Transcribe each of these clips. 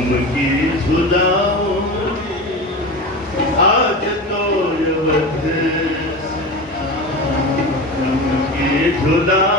की सुधाओ आज तो युवत की सुधाओ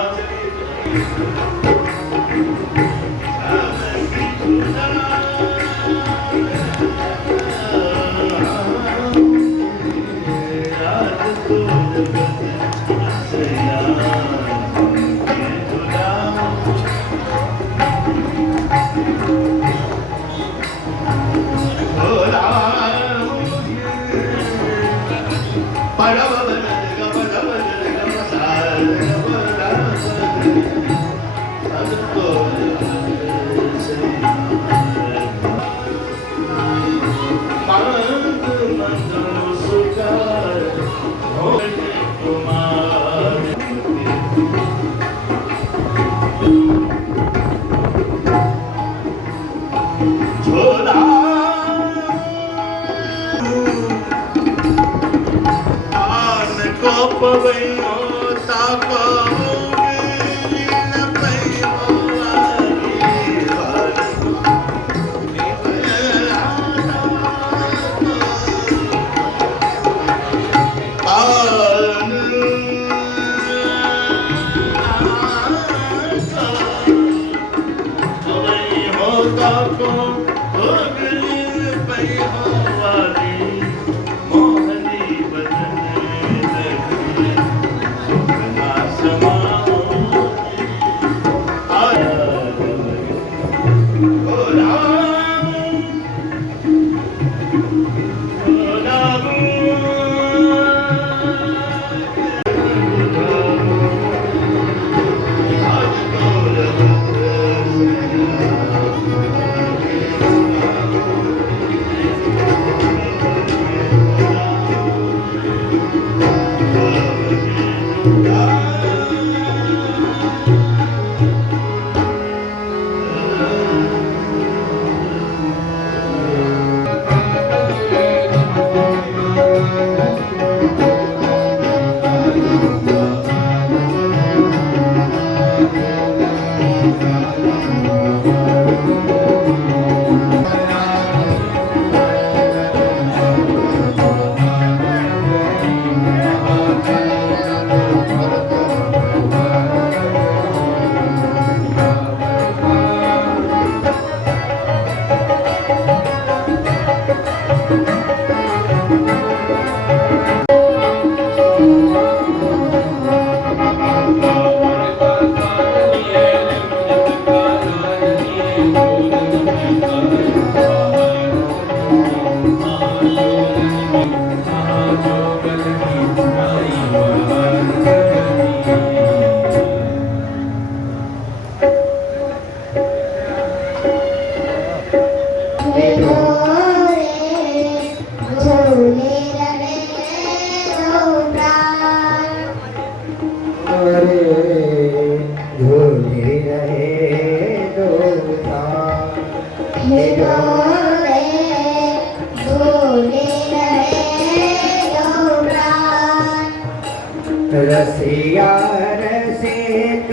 रसिया रसिक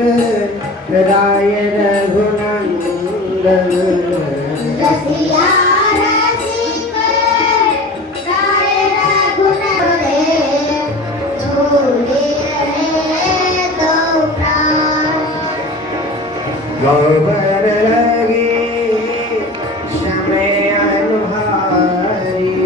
राय रघुनंदन रसिया रसिक राय रघुनंदन झूले रहे दो प्राण गौबर लगी समय अनुहारी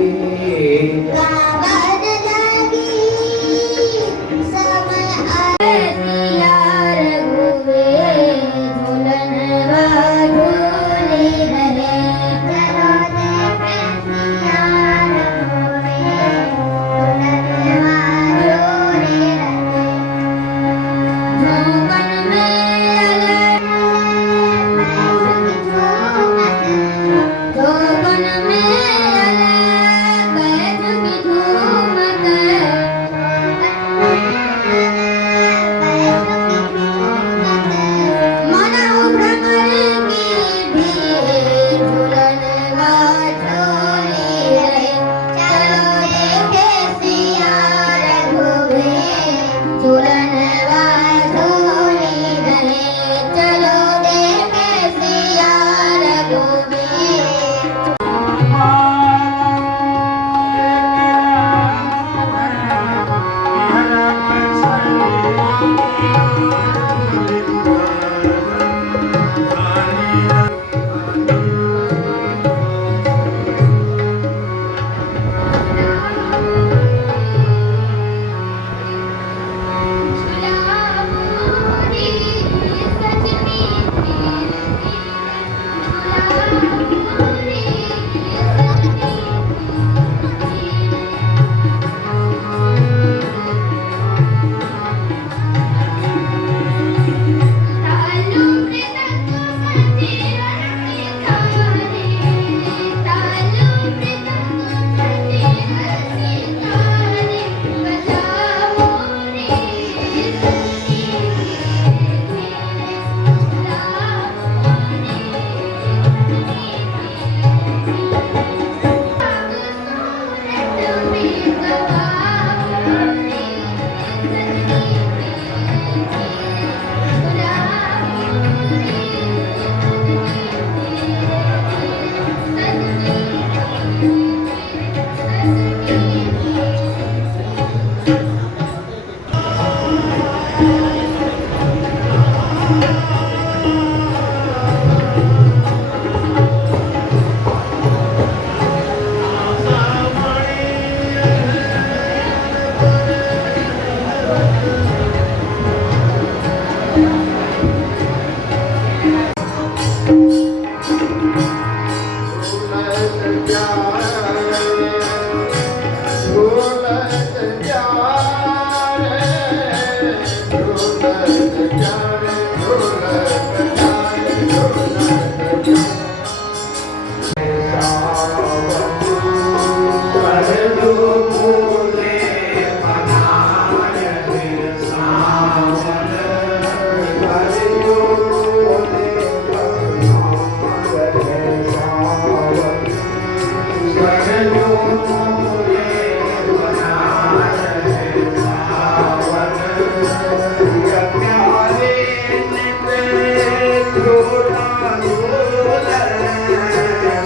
झूला झूलन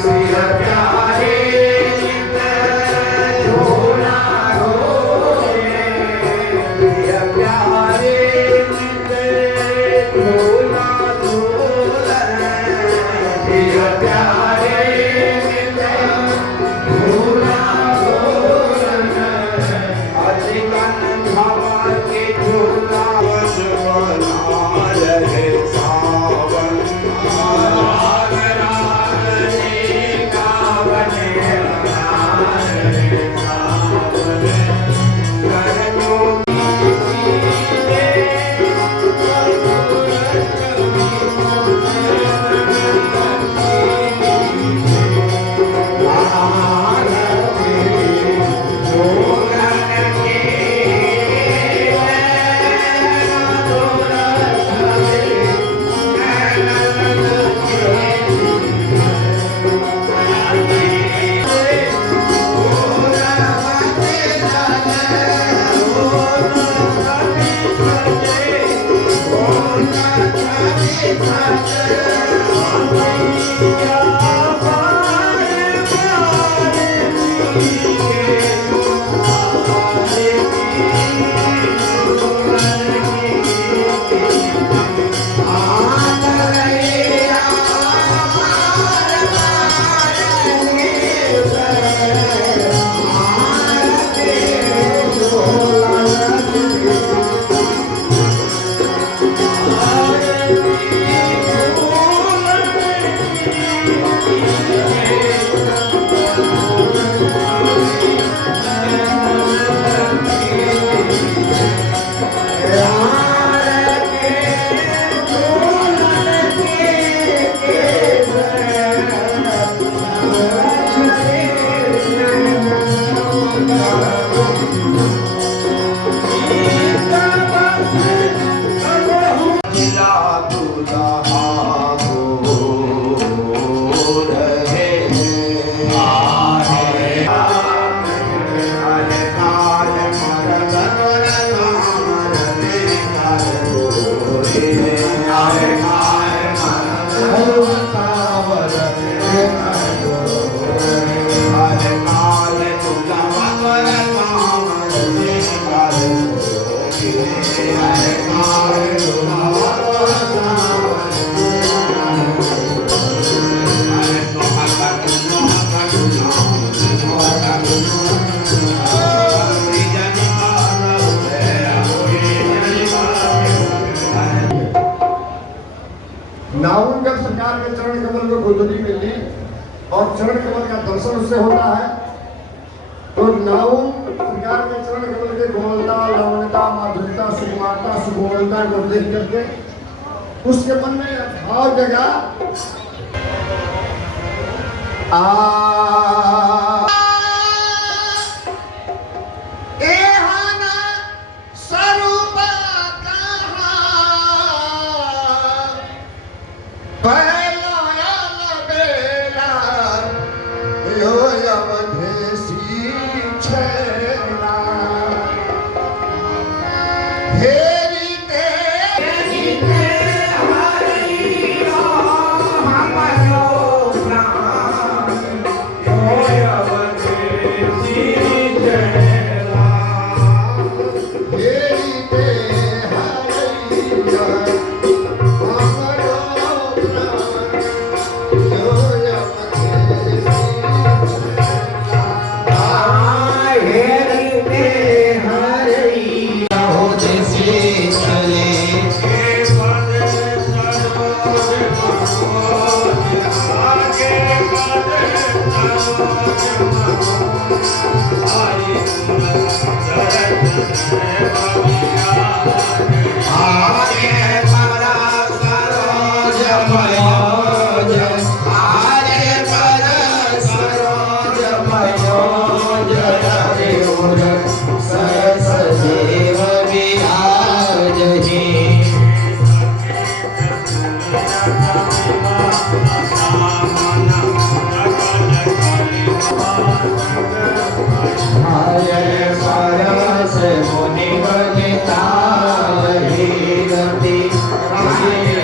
सिया प्यारे नित झूला झूले सिया प्यारे नित झूला झूलन सिया प्यारे नित झूला झूलन अजिगन भवन के झूला बना रहे सावन राग रागनी गावन बना रहे सावन नाउन जब सरकार के चरण कमल को गोदरी में ली और चरण कमल का दर्शन उससे होता है, तो नाउन सरकार के चरण कमल के कोमलता, लवणता, माधुर्यता, सुकुमारता, सुकोमलता को देख करके उसके मन में भाव जगा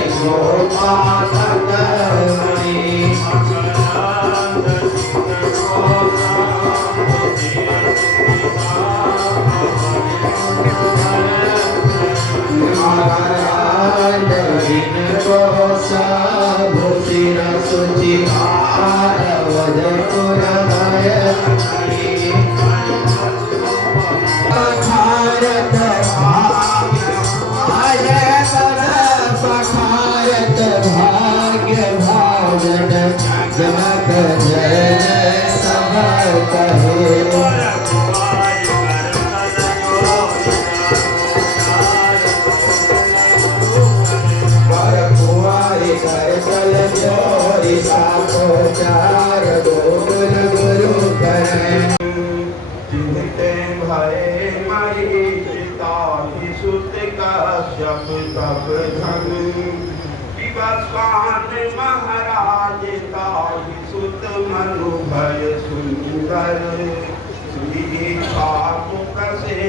गोपाल भूषिर सुचिकार वजपुरमय भारत पखारत भाग्य भाजन जनक जय सब कहे कर चल जोरी साको चार गोकुल गुरु करें चिन्हते भय मरी पिता ही सुत का शब तप धन विवस्वान महाराज ताहि सुत मनु भय सुंदर श्री पापुक से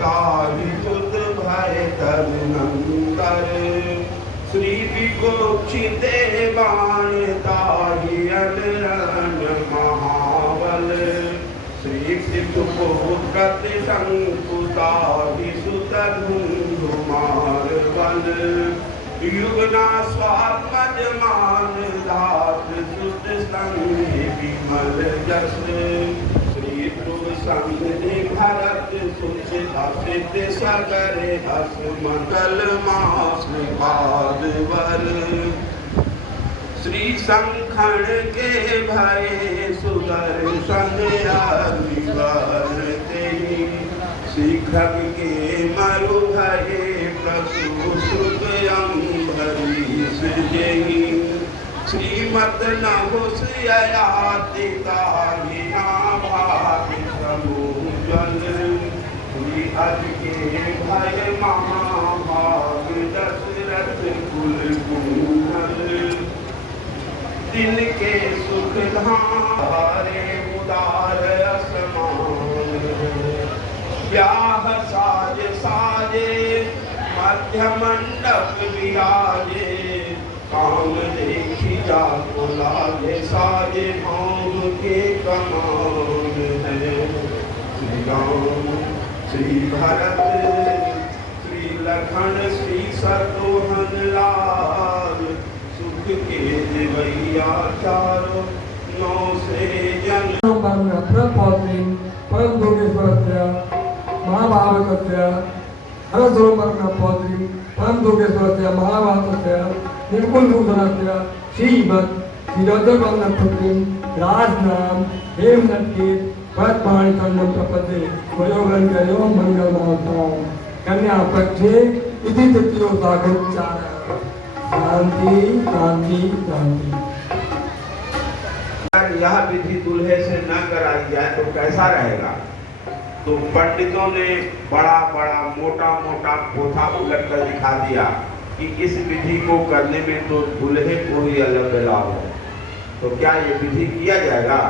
ताहि सुत भय तब नंदर श्री विगोक्षि देवान ताहि अनरन महाबल श्री सिद्धपुत्रत शंकुताहि सुत धुंधुमार बल युगना स्वात्मज मान दात सुत संग विमल जस श्री ध्रुव संग भरत सुत असित सगरे हस मंगल मास पाद वर श्री संखण के भय सुदर्शन विवर तेहि शीघ्र के मरु भय प्रसु सुत अम्बरीश जहि श्रीमत नहुष ययाति ताहि नाभागि समूजल श्री अज के भय महाभाग दशरथ कुल कुंडल दिन के सुख धारे उदार असमान ब्याह साज साजे मध्य मंडप विराजे काम देखी जा को लागे साजे भाव के कमान है श्री राम श्री भरत श्री लखन श्री शत्रुघ्न लाल सुख के देवैया चारो नौ से जन प्रपौत्रीं परम योगेश्वरस्य महाभारतस्य हरसोमर्णपौत्रीं परम योगेश्वरस्य महाभारतस्य निर्कुलभूषणस्य श्रीमत् श्रीरजवर्णपुत्रीं राजनाम हेमनट्टे पद्माणि तन्नं प्रपद्ये वयोगणजयो मंगलमाताम् कन्या पक्षे इति तृतीयो सागरोच्चारः शांति शांति शांति। यह विधि दूल्हे से न कराई जाए तो कैसा रहेगा? तो पंडितों ने बड़ा बड़ा मोटा मोटा पोथा उलट कर दिखा दिया कि इस विधि को करने में तो दूल्हे को ही अलग लाभ है। तो क्या ये विधि किया जाएगा?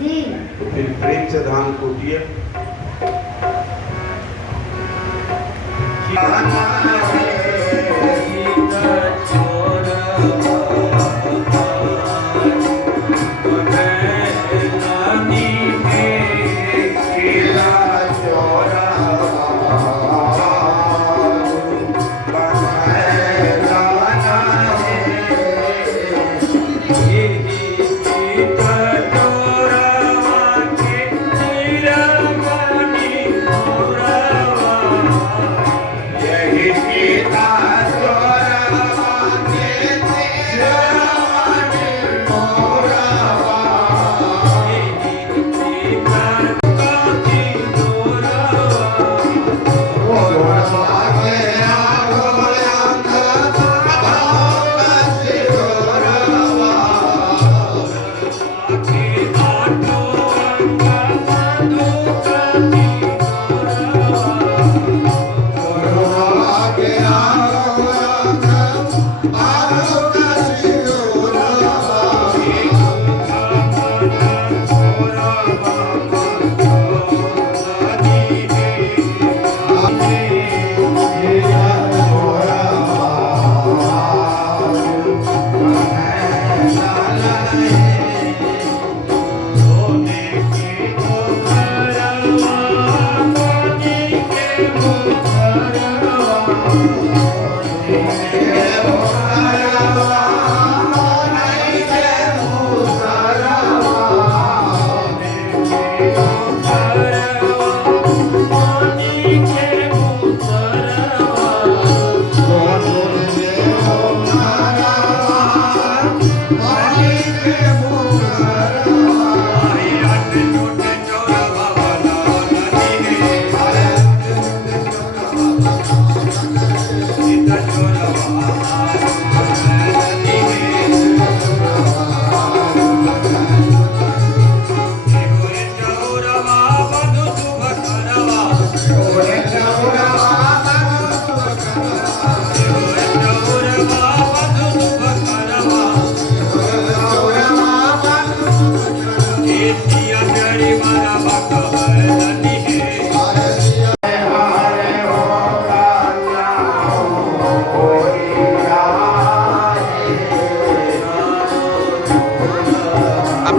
जी। तो फिर प्रेम से धान कूटिए। Yeah.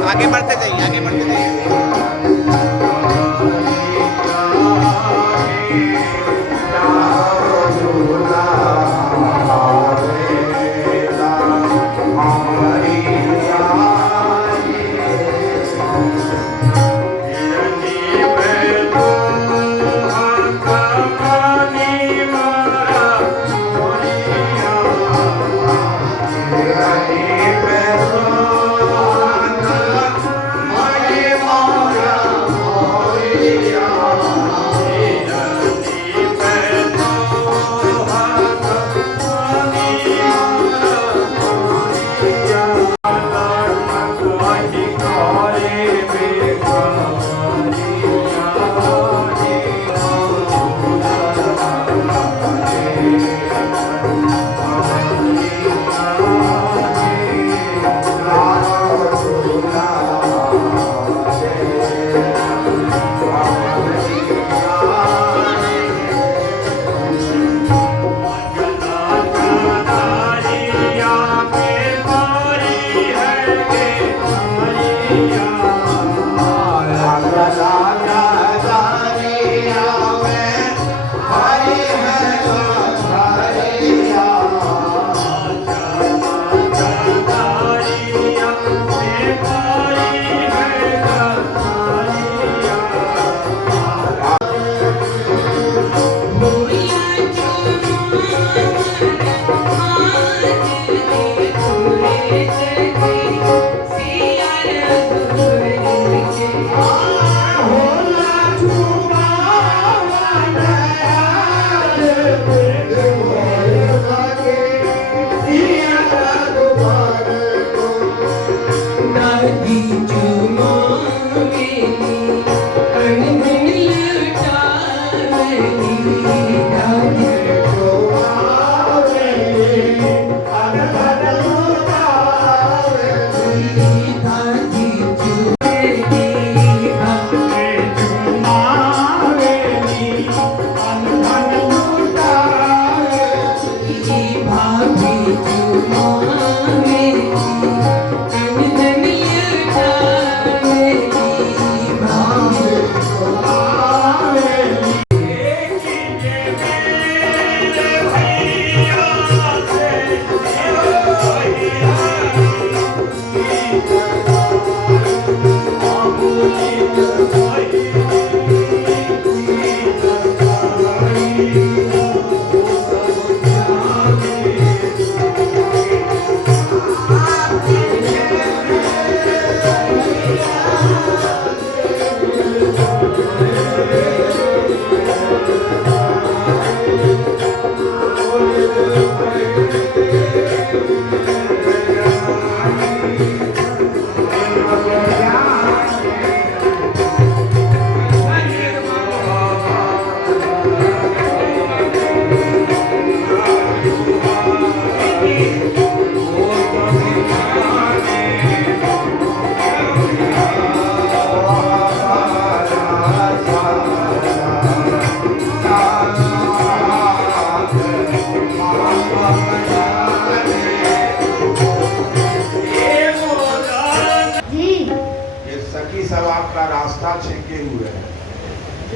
आगे बढ़ते जाइए, आगे बढ़ते जाइए।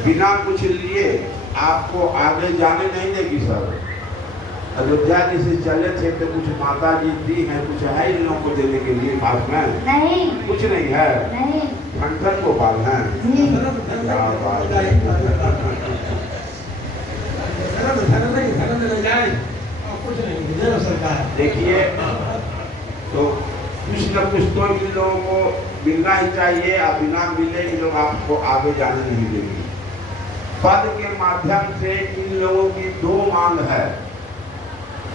बिना कुछ लिए आपको आगे जाने नहीं देगी सर। अयोध्या जी से चले थे तो कुछ माता जी दी हैं, कुछ है इन लोगों को देने के लिए पास में? नहीं, कुछ नहीं है। नहीं। ठंडन गोपाल हैं। क्या बात है। देखिए तो कुछ न कुछ तो इन लोगों को मिलना ही चाहिए, और बिना मिले इन लोग आपको आगे जाने नहीं देंगे। पद के माध्यम से इन लोगों की दो मांग है,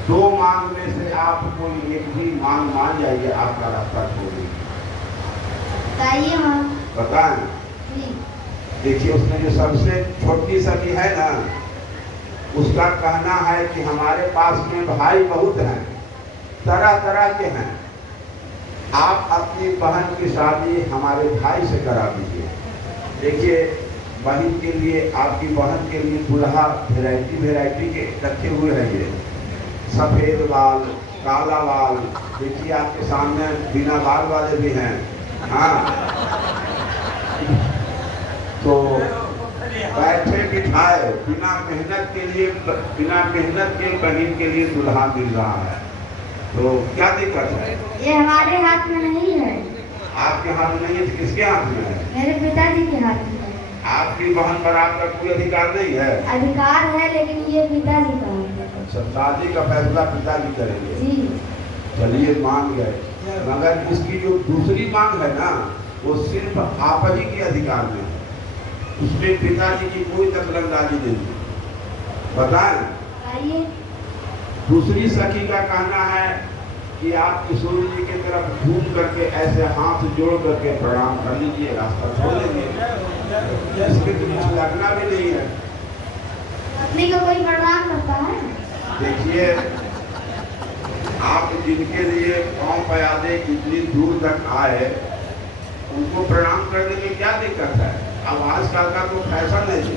दो मांग में से आप कोई एक भी मांग मान जाइए, आपका रास्ता छोड़िए। बताएं। देखिए उसमें जो सबसे छोटी सखी है ना, उसका कहना है कि हमारे पास में भाई बहुत हैं, तरह तरह के हैं, आप अपनी बहन की शादी हमारे भाई से करा दीजिए। देखिए बहन के लिए, आपकी बहन के लिए दुल्हा वैरायटी के रखे हुए हैं। ये सफ़ेद बाल, काला बाल, देखिए आपके सामने बिना बाल वाले भी हैं, हाँ, तो बैठे बिठाए बिना मेहनत के बहन के लिए दुल्हा मिल रहा है, तो क्या दिक्कत है? ये हमारे हाथ में नहीं है, आपके हाथ में नहीं है तो किसके हाथ में है? मेरे पिताजी के हाथ में है। आपकी बहन पर आपका कोई अधिकार नहीं है? अधिकार है लेकिन ये पिताजी का है। अच्छा, शादी का फैसला पिताजी करेंगे। जी। चलिए मान गए, मगर इसकी जो दूसरी मांग है ना, वो सिर्फ आप ही के अधिकार में है, उसमें पिताजी की कोई दखलंदाजी नहीं। बताएं। आइए। दूसरी सखी का कहना है कि आप किशोर जी की तरफ घूम करके ऐसे हाथ जोड़ करके प्रणाम कर लीजिए, रास्ता छोड़ लीजिए, इसमें तो कुछ लगना भी नहीं है। पत्नी को कोई प्रणाम करता है? देखिए, आप जिनके लिए पाँव पयादे इतनी दूर तक आए, उनको प्रणाम करने में क्या दिक्कत है? अब आजकल का तो फैशन है जी।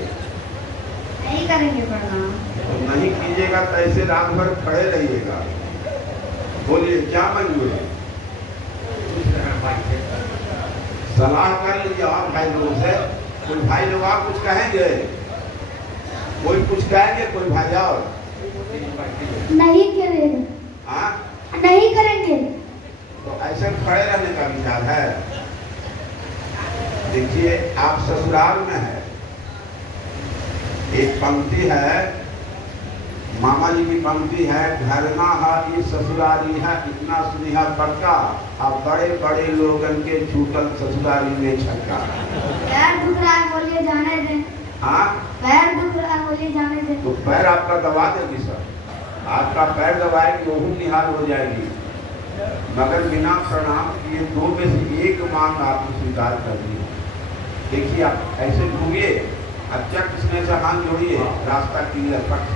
नहीं करेंगे प्रणाम। तो नहीं कीजिएगा तो ऐसे रात भर खड़े रहिएगा। बोलिए क्या मंजूर है? सलाह कर लीजिए और भाई लोगों से। कोई भाई लोग आप कुछ कहेंगे? कोई कुछ कहेंगे? कोई भाई और? नहीं करेंगे। हाँ, नहीं करेंगे। तो ऐसे खड़े रहने का विचार है? देखिए, आप ससुराल में है, एक पंक्ति है, मामा जी की पंक्ति है, घरना है ये ससुरारी है, इतना सुनिया पक्का, अब बड़े बड़े लोगन के छूटल ससुरारी में छक्का। पैर दुख रहा है, बोलिए जाने दें। हाँ, पैर दुख रहा है, बोलिए जाने दें। तो पैर आपका दबा देगी सर, आपका पैर दबाएगी, वो निहाल हो जाएगी, मगर बिना प्रणाम किए दो में से एक मांग आपको स्वीकार कर दी। देखिए, आप ऐसे घूमिए, अच्छा किसने से हाथ जोड़िए, रास्ता क्लियर पक्ष।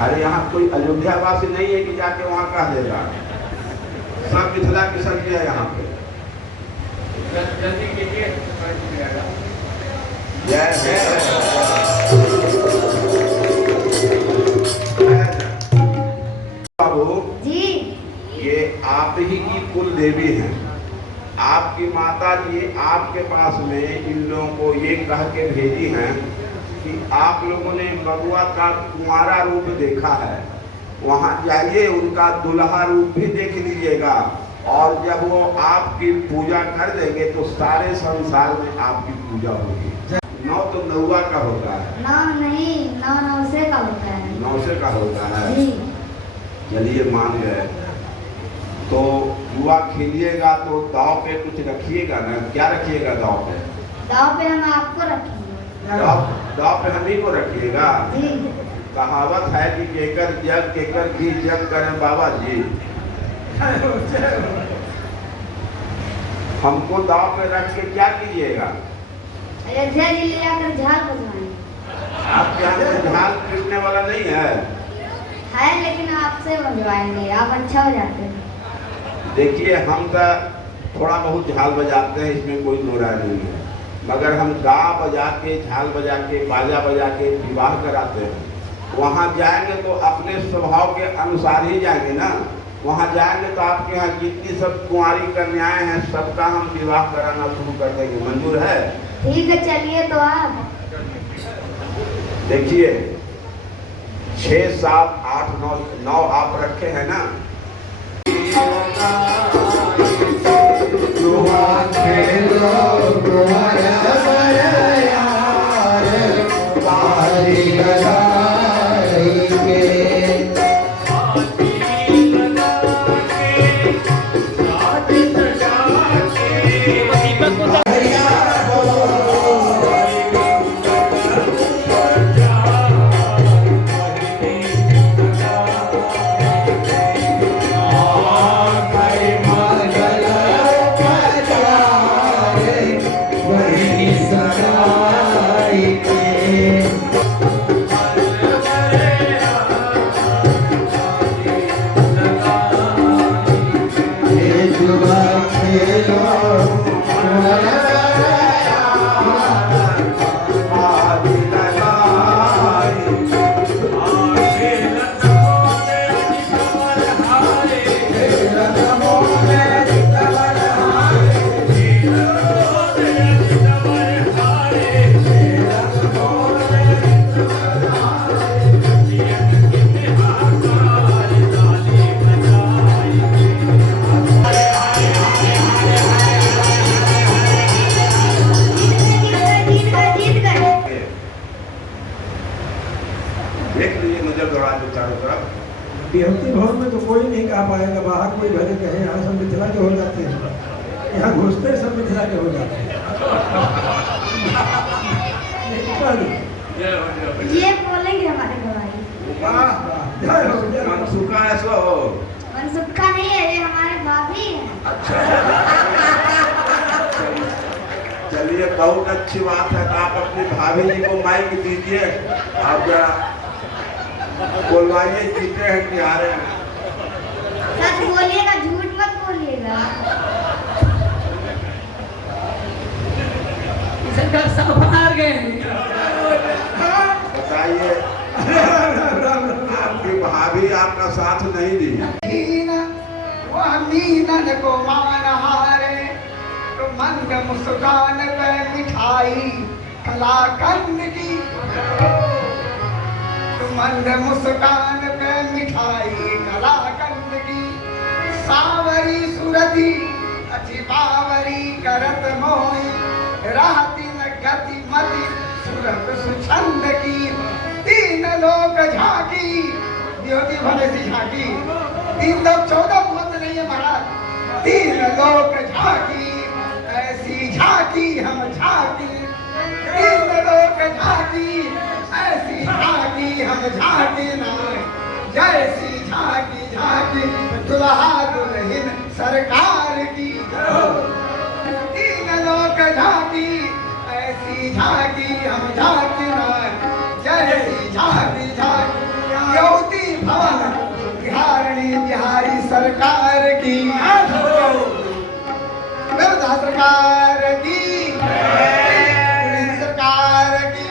अरे यहाँ कोई अयोध्यावासी नहीं है कि जाके वहाँ कह देगा, सब मिथिला की सब्जी है यहाँ पे। बाबू जी। ये आप ही की कुल देवी हैं, आपकी माता जी आपके पास में इन लोगों को ये कह के भेजी हैं कि आप लोगों ने बबुआ का कुंवारा रूप देखा है, वहाँ जाइए, उनका दुल्हा रूप भी देख लीजिएगा, और जब वो आपकी पूजा कर देंगे तो सारे संसार में आपकी पूजा होगी। नौ तो नौवा का होता है, नौ नहीं, नौ नौसे का होता है। नौसे का होता है। जी। चलिए मान गए, तो जुआ खेलिएगा तो दाव पे कुछ रखिएगा ना, क्या रखिएगा दाव पे? दाव पे हम आपको रखेंगे। दाव पे हम ही को रखिएगा। जी। कहावत है कि केकर जग केकर भी जग करें बाबा जी। हमको दाव पे रख के क्या कीजिएगा? अयोध्या जी ले जाकर झाल बजवाएंगे। आपके यहाँ में झाल पीटने वाला नहीं है? है, लेकिन आपसे बजवाएंगे, आप अच्छा हो जाते हैं। देखिए, हम तो थोड़ा बहुत झाल बजाते हैं, इसमें कोई दो राय नहीं है, मगर हम गा बजा के, झाल बजा के, बाजा बजा के विवाह कराते हैं। वहाँ जाएंगे तो अपने स्वभाव के अनुसार ही जाएंगे ना। वहाँ जाएंगे तो आपके यहाँ जितनी सब कुंवारी कन्याएं हैं, सबका हम विवाह कराना शुरू कर देंगे। मंजूर है? ठीक है, चलिए तो आप। देखिए, 6, 7, 8, 9 आप रखे हैं ना। कहा पाएगा बाहर कोई भले कहे यहाँ सब मिथिला के हो जाते हैं, यहाँ घुसते सब मिथिला के हो जाते हैं। ये बोलेंगे हमारे घरवाले। मनसुखा है सो मनसुखा नहीं है, ये हमारे भाभी हैं। चलिए बहुत अच्छी बात है। आप अपनी भाभी जी को माइक दीजिए, आप जरा बोलवाइए जीते हैं कि हारे हैं। सच बोलिएगा, झूठ मत बोलिएगा। बताइए, आपकी भाभी आपका साथ नहीं दी। वह मीनन को मान हारे, तो मंद मुस्कान पे मिठाई कलाकंद की, तो मंद मुस्कान पे मिठाई कलाकंद की, सावरी सुरती अति बावरी करत मोही, रहती न गति मति सुरत सुछंद की, तीन लोक झांकी ज्योति भले सी झांकी, 3 लोग 14 भूत नहीं है महाराज, 3 लोक झांकी ऐसी झांकी हम झांकी, 3 लोक झांकी ऐसी झांकी हम झांकी ना, जैसी झांकी झांकी दुल्हा दुल्हन सरकार की, 3 लोक झांकी ऐसी झांकी हम झांकी ना, जैसी झांकी झांकी ज्योति भवन बिहारणी बिहारी सरकार की, सरकार की, सरकार की।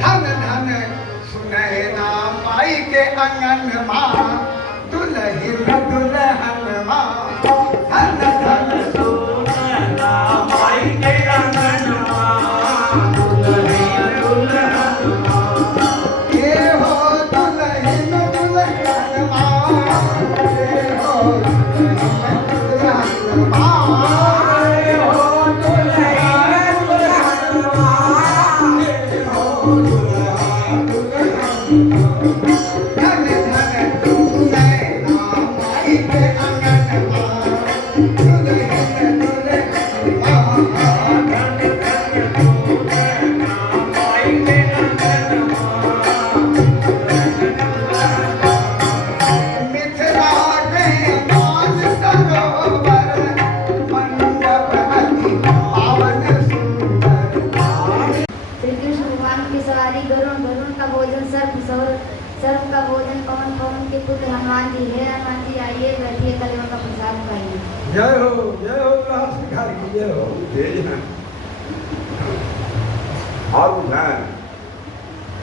धन धन सुनैना माई के अंगन माँ, दुल्हन दुल्हन माँ, धन धन सुनैना माई के अंगन माँ, दुल्हन दुल्हन माँ, ये हो दुल्हन दुल्हन माँ, ये हो सर्व का भोजन पवन पवन के पुत्र हनुमान जी है। हनुमान जी आइए बैठिए, कलयुग का प्रसाद पाइए। जय हो स्वीकार की जय हो। तेज हैं और बुझाएं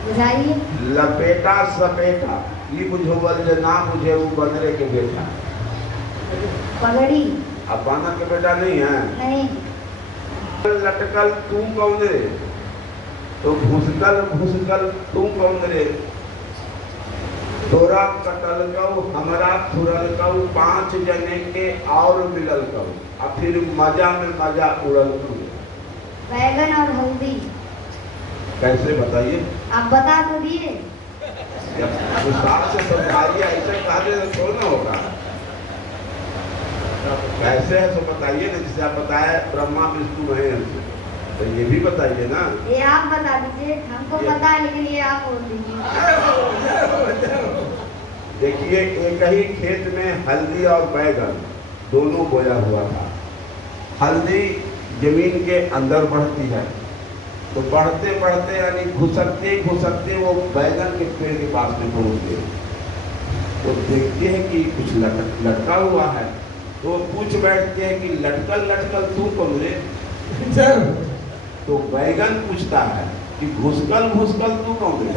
बुझाइए। लपेटा सपेटा ये बुझो बल जे ना बुझे वो बंदरे के बेटा। पगड़ी अब बानर के बेटा नहीं है। नहीं। लटकल तू कौन रे, तो घुसकल घुसकल तू कौन रे, तोरा कटल कऊ हमरा थुरल कऊ, 5 जने के और मिलल कऊ, और फिर मजा में मजा उड़ल कऊ। बैगन और हल्दी कैसे बताइए? आप बता तो दिए। विस्तार से समझाइए, ऐसे कहा थोड़ा ना होगा। कैसे है सो बताइए ना, जिसे आप बताए ब्रह्मा विष्णु महेश, तो ये भी बताइए ना। ये आप बता दीजिए, हमको पता है लेकिन ये आप बोल दीजिए। देखिए, एक ही खेत में हल्दी और बैगन दोनों बोया हुआ था। हल्दी जमीन के अंदर बढ़ती है, तो बढ़ते बढ़ते यानी घुसकते घुसकते वो बैगन के पेड़ के पास में पहुंच गए। तो देखते हैं कि कुछ लटका हुआ है, तो पूछ बैठते हैं कि लटकल लटकल तू कौन रे? तो बैगन पूछता है कि घुसकल घुसकल तू कौन रे?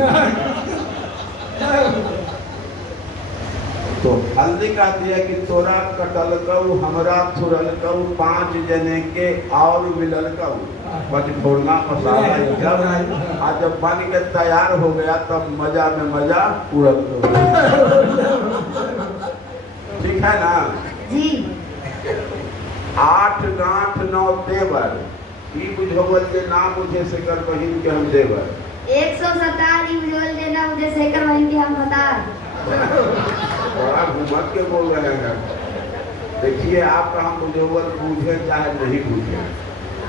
तो हल्दी कहती है कि तोरा कटल कऊ हमरा थुरल कऊ, 5 जने के और मिलल कऊ, बच फोड़ना मसाला जब आज जब बन के तैयार हो गया तब मजा में मजा उड़ल कऊ। ठीक है ना जी। 8 गांठ 9 तेवर ई बुझोवल जे ना मुझे सेकर बहिन के हम देवर। 117 बुझोल देना मुझे सेकर वहीं की हम बता। बड़ा घुमत के बोल रहे हैं। देखिए आपका हम मुझे पूछे चाहे नहीं पूछे,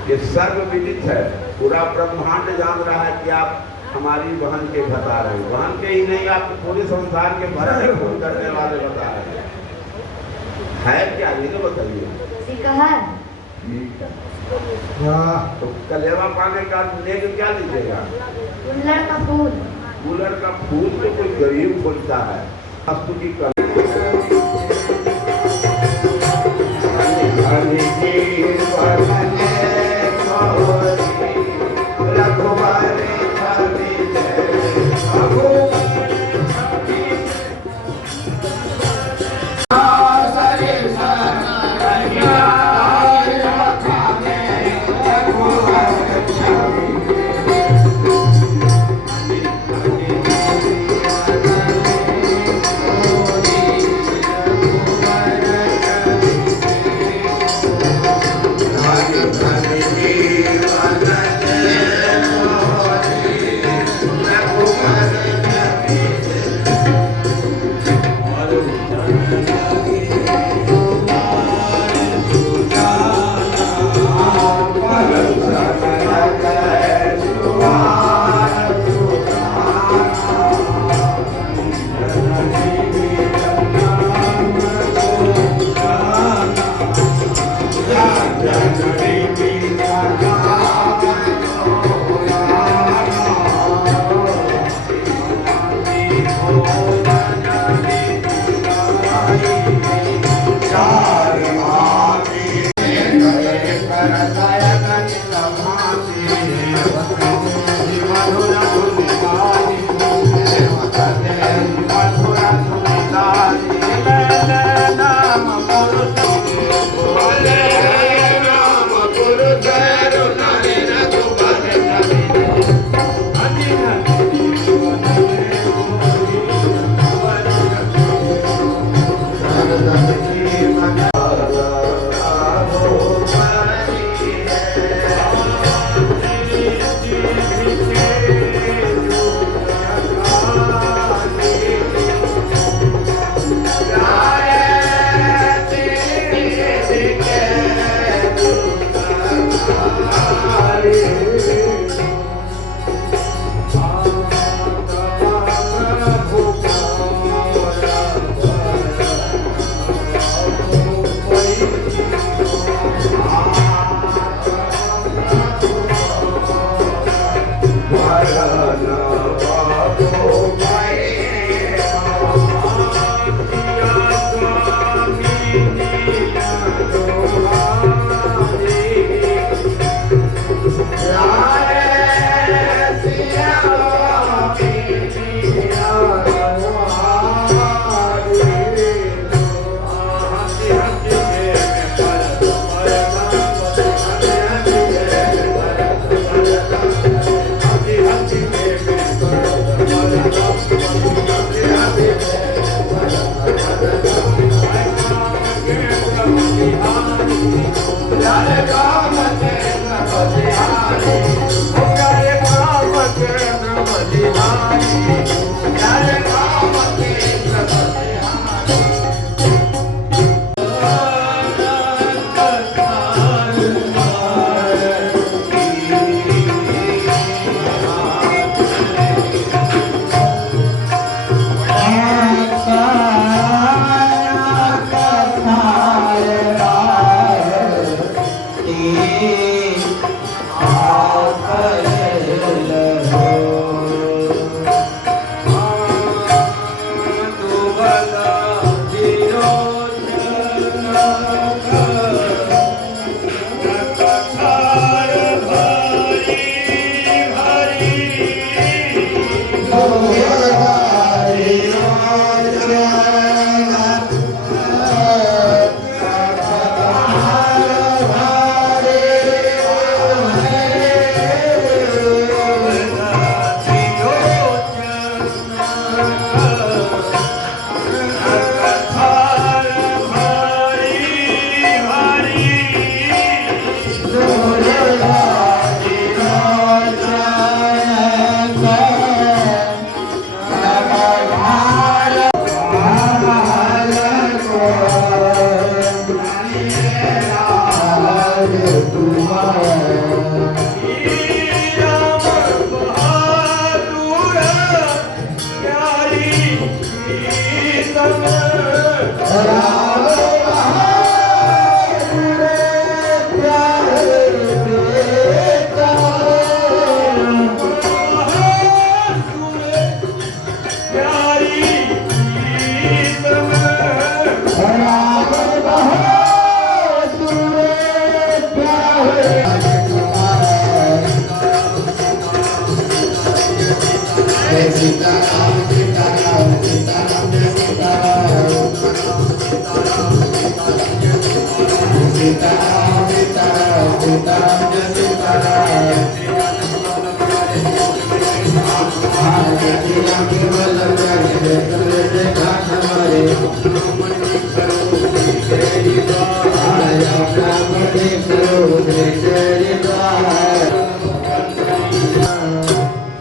ये सर्वविदित है, पूरा ब्रह्मांड जान रहा है कि आप हमारी बहन के बता रहे हैं। बहन के ही नहीं, आप पूरे संसार के भरण फोन करने वाले बता रहे हैं। है क्या ये तो बताइए। शिकहर तो कलेवा पाने का नेक क्या लीजिएगा? कुल्हड़ का फूल। कूलर का फूल तो कोई गरीब खोलता है। वस्तु की कमी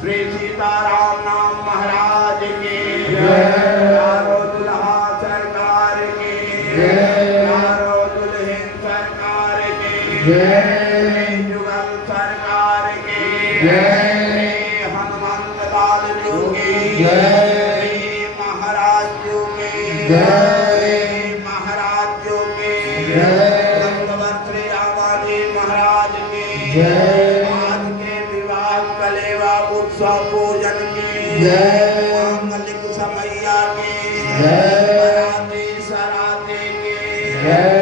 श्री सीताराम नाम महाराज की यारो दुल्हा सरकार की यारो दुल्हन सरकार की जुगल सरकार की हनुमंत लाल जी की महाराज जी की महाराज जी की भगवत श्री रामाजी महाराज की आज के विवाह कलेवा उत्सव पूजन की मांगलिक समैया की बराती सराती की